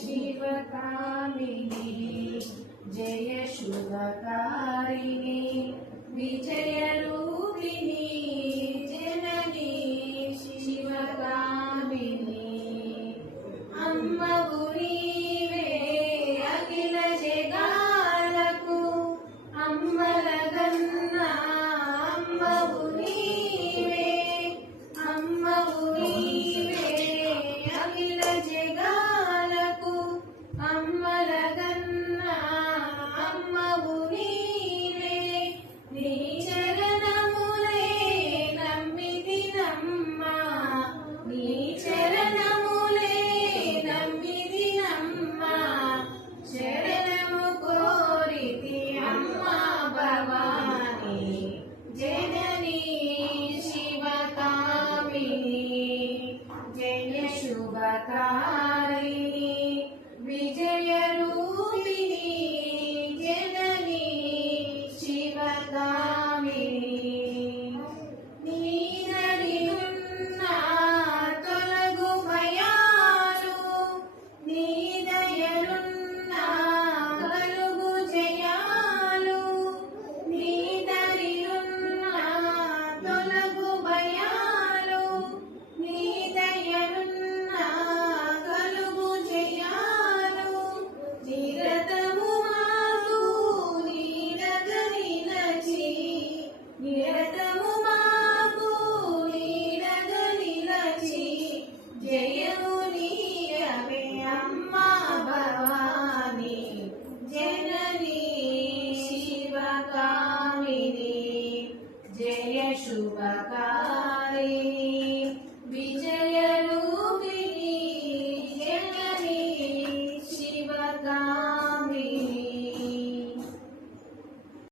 शिवकामिनी जय शुभकारिणी विजयरूपिणी जननी शिवकामिनी अम्मवु नीवे अखिल जगाలకు अम्मलगन्ना अम्मवु नीवे अम्मवु नीवे अखिल जगाలకు अम्मलगन्ना अम्मवु नीवे నీ చరణములే నమ్మితినమ్మా నీ చరణములే నమ్మితినమ్మా శరణము కోరితి అమ్మా భవాని జననీ శివకామిని జయ శుభకారిణి విజయ